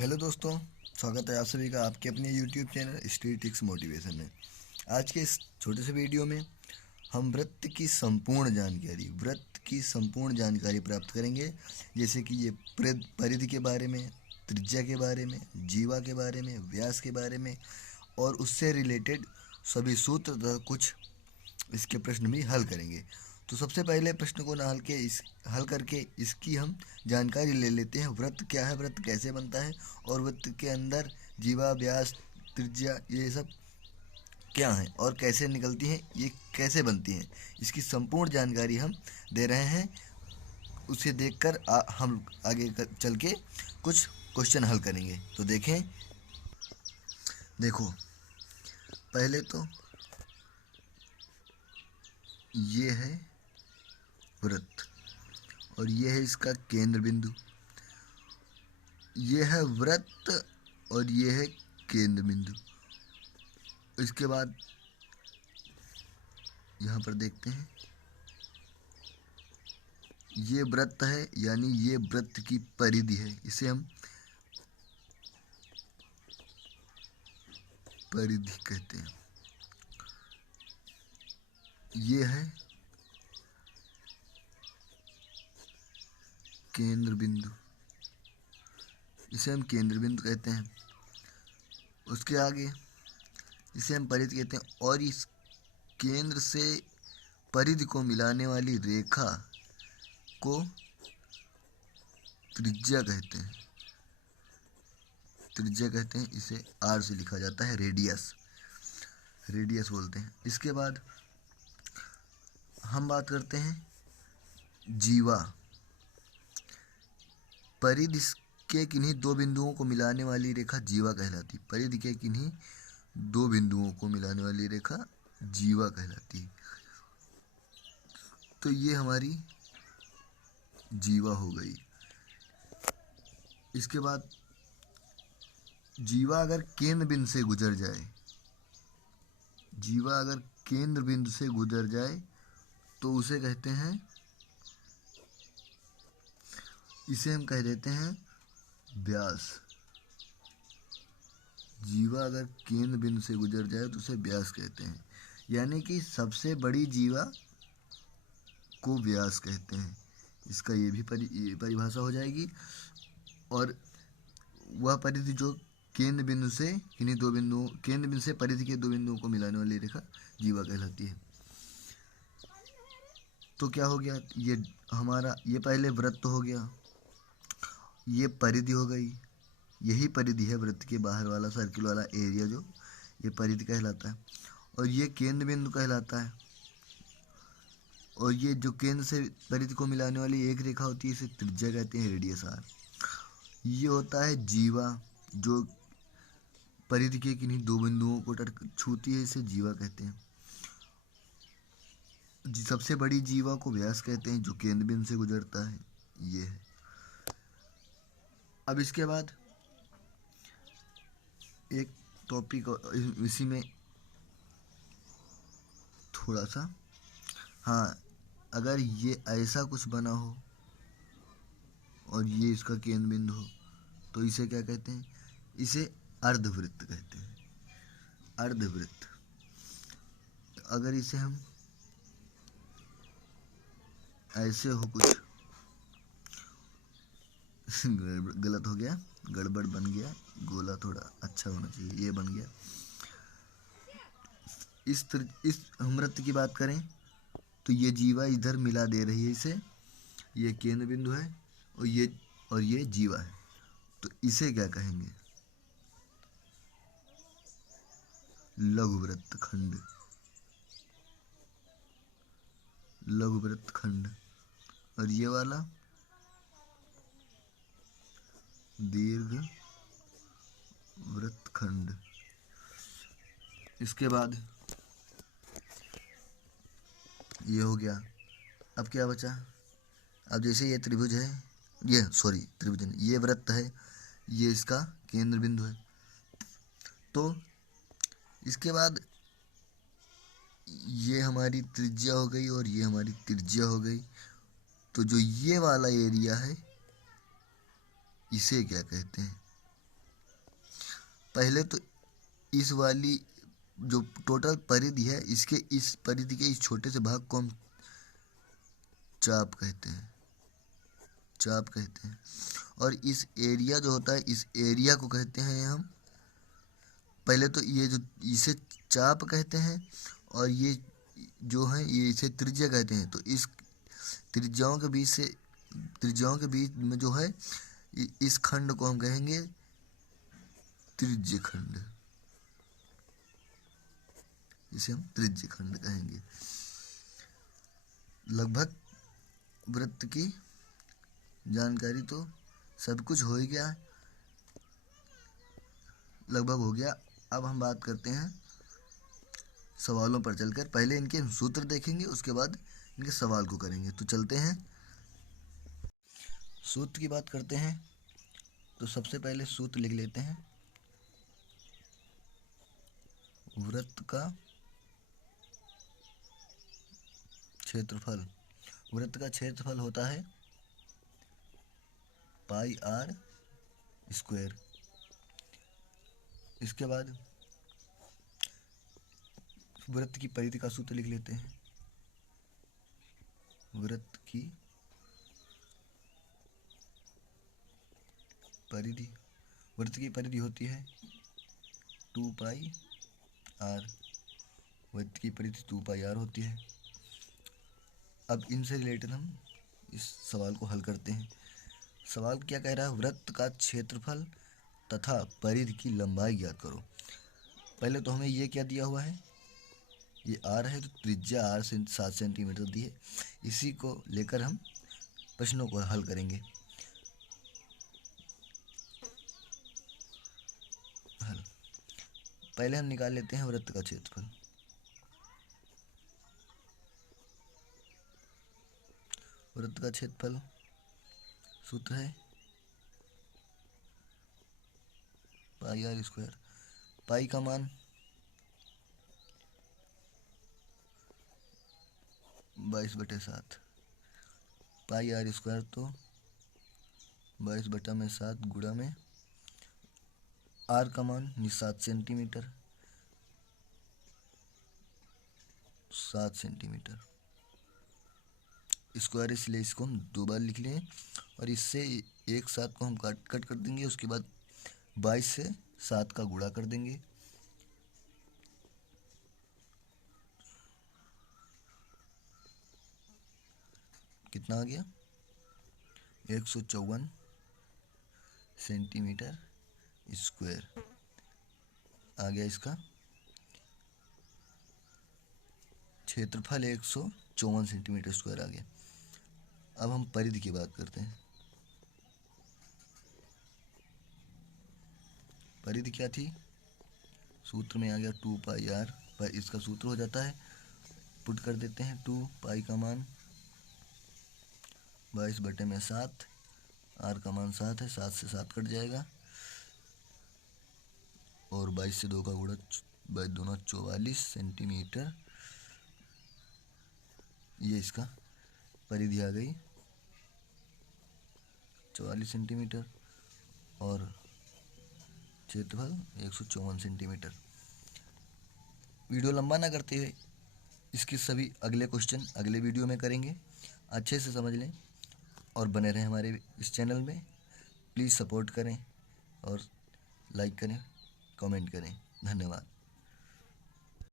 Hello दोस्तों, स्वागत है आप सभी का आपके अपने यूट्यूब चैनल स्टेटिक्स मोटिवेशन में। आज के इस छोटे से वीडियो में हम वृत्त की संपूर्ण जानकारी प्राप्त करेंगे। जैसे कि ये परिधि के बारे में, त्रिज्या के बारे में, जीवा के बारे में, व्यास के बारे में और उससे रिलेटेड सभी सूत्र तथा कुछ इसके प्रश्न भी हल करेंगे। तो सबसे पहले प्रश्न को हल करके इसकी हम जानकारी ले लेते हैं। वृत्त क्या है, वृत्त कैसे बनता है और वृत्त के अंदर जीवा, व्यास, त्रिज्या ये सब क्या हैं और कैसे निकलती हैं, ये कैसे बनती हैं, इसकी संपूर्ण जानकारी हम दे रहे हैं। उसे देखकर हम चल के कुछ क्वेश्चन हल करेंगे। तो देखें, देखो पहले तो ये है वृत्त और ये है इसका केंद्र बिंदु। ये है वृत्त और ये है केंद्र बिंदु। इसके बाद यहाँ पर देखते हैं, ये वृत्त है यानी ये वृत्त की परिधि है। इसे हम परिधि कहते हैं। ये है केंद्र बिंदु, इसे हम केंद्र बिंदु कहते हैं। उसके आगे इसे हम परिधि कहते हैं और इस केंद्र से परिधि को मिलाने वाली रेखा को त्रिज्या कहते हैं। त्रिज्या कहते हैं, इसे आर से लिखा जाता है, रेडियस, रेडियस बोलते हैं। इसके बाद हम बात करते हैं जीवा। परिधि के किन्हीं दो बिंदुओं को मिलाने वाली रेखा जीवा कहलाती है। परिधि के किन्हीं दो बिंदुओं को मिलाने वाली रेखा जीवा कहलाती है। तो ये हमारी जीवा हो गई। इसके बाद जीवा अगर केंद्र बिंदु से गुजर जाए, जीवा अगर केंद्र बिंदु से गुजर जाए तो उसे कहते हैं, इसे हम कह देते हैं व्यास। जीवा अगर केंद्र बिंदु से गुजर जाए तो उसे व्यास कहते हैं। यानी कि सबसे बड़ी जीवा को व्यास कहते हैं। इसका ये भी परिभाषा हो जाएगी। और वह परिधि जो केंद्र बिंदु से केंद्र बिंदु से परिधि के दो बिंदुओं को मिलाने वाली रेखा जीवा कहलाती है। तो क्या हो गया, ये हमारा ये पहले वृत्त हो गया, ये परिधि हो गई। यही परिधि है, वृत्त के बाहर वाला सर्किल वाला एरिया जो ये परिधि कहलाता है। और ये केंद्र बिंदु कहलाता है। और ये जो केंद्र से परिधि को मिलाने वाली एक रेखा होती है, इसे त्रिज्या कहते हैं, रेडियस आर। ये होता है जीवा, जो परिधि के किन्हीं दो बिंदुओं को छूती है, इसे जीवा कहते हैं। सबसे बड़ी जीवा को व्यास कहते हैं, जो केंद्र बिंदु से गुजरता है, ये है। अब इसके बाद एक टॉपिक इसी में थोड़ा सा, हाँ, अगर ये ऐसा कुछ बना हो और ये इसका केंद्र बिंदु हो तो इसे क्या कहते हैं, इसे अर्धवृत्त कहते हैं। अर्धवृत्त। अगर इसे हम ऐसे हो कुछ गलत हो गया, गड़बड़ बन गया, गोला थोड़ा अच्छा होना चाहिए, ये बन गया। इस हम वृत्त की बात करें तो ये जीवा इधर मिला दे रही है इसे, ये केंद्र बिंदु है और ये जीवा है। तो इसे क्या कहेंगे, लघुवृत्त खंड। लघुवृत्त खंड। और ये वाला दीर्घ वृत्त खंड। इसके बाद ये हो गया। अब क्या बचा, अब जैसे ये त्रिभुज है, त्रिभुज नहीं, ये वृत्त है, ये इसका केंद्र बिंदु है। तो इसके बाद ये हमारी त्रिज्या हो गई और ये हमारी त्रिज्या हो गई। तो जो ये वाला एरिया है, इसे क्या कहते हैं, पहले तो इस वाली जो टोटल परिधि है, इसके इस परिधि के इस छोटे से भाग को हम चाप कहते हैं, चाप कहते हैं। और इस एरिया जो होता है, इस एरिया को कहते हैं हम, पहले तो ये जो इसे चाप कहते हैं, और ये जो है ये इसे त्रिज्या कहते हैं। तो इस त्रिज्याओं के बीच से, त्रिज्याओं के बीच में जो है इस खंड को हम कहेंगे त्रिज्य खंड, इसे हम त्रिज्य खंड कहेंगे। लगभग वृत्त की जानकारी तो सब कुछ हो ही गया, लगभग हो गया। अब हम बात करते हैं सवालों पर चलकर। पहले इनके सूत्र देखेंगे, उसके बाद इनके सवाल को करेंगे। तो चलते हैं सूत्र की बात करते हैं। तो सबसे पहले सूत्र लिख लेते हैं। वृत्त का क्षेत्रफल, वृत्त का क्षेत्रफल होता है पाई आर स्क्वायर। इसके बाद वृत्त की परिधि का सूत्र लिख लेते हैं। वृत्त की परिधि, वृत्त की परिधि होती है 2 पाई आर, वृत्त की परिधि 2 पाई आर होती है। अब इनसे रिलेटेड हम इस सवाल को हल करते हैं। सवाल क्या कह रहा है? वृत्त का क्षेत्रफल तथा परिधि की लंबाई ज्ञात करो। पहले तो हमें ये क्या दिया हुआ है, ये आर है, तो त्रिज्या आर से 7 सेंटीमीटर दी है। इसी को लेकर हम प्रश्नों को हल करेंगे। हल पहले हम निकाल लेते हैं वृत्त का क्षेत्रफल। वृत्त का क्षेत्रफल सूत्र है पाई आर स्क्वायर। पाई का मान 22/7, पाई आर स्क्वायर तो 22/7 गुणा में आर का मान 7 सेंटीमीटर, 7 सेंटीमीटर स्क्वायर, इसलिए इसको हम 2 बार लिख लें। और इससे एक 7 को हम कट कर देंगे। उसके बाद 22 से 7 का गुणा कर देंगे। कितना आ गया? 154 सेंटीमीटर स्क्वायर आ गया। इसका क्षेत्रफल 154 सेंटीमीटर स्क्वायर आ गया। अब हम परिधि की बात करते हैं। परिधि क्या थी? सूत्र में आ गया 2 पाई आर, पर इसका सूत्र हो जाता है, पुट कर देते हैं 2 पाई का मान 22/7, आर का मान 7 है, 7 से 7 कट जाएगा, और 22 से 2 का गुणा 44 सेंटीमीटर। ये इसका परिधि आ गई 44 सेंटीमीटर, और क्षेत्रफल 154 सेंटीमीटर। वीडियो लंबा ना करते हुए इसके सभी अगले क्वेश्चन अगले वीडियो में करेंगे। अच्छे से समझ लें और बने रहें हमारे इस चैनल में। प्लीज़ सपोर्ट करें और लाइक करें, कमेंट करें। धन्यवाद।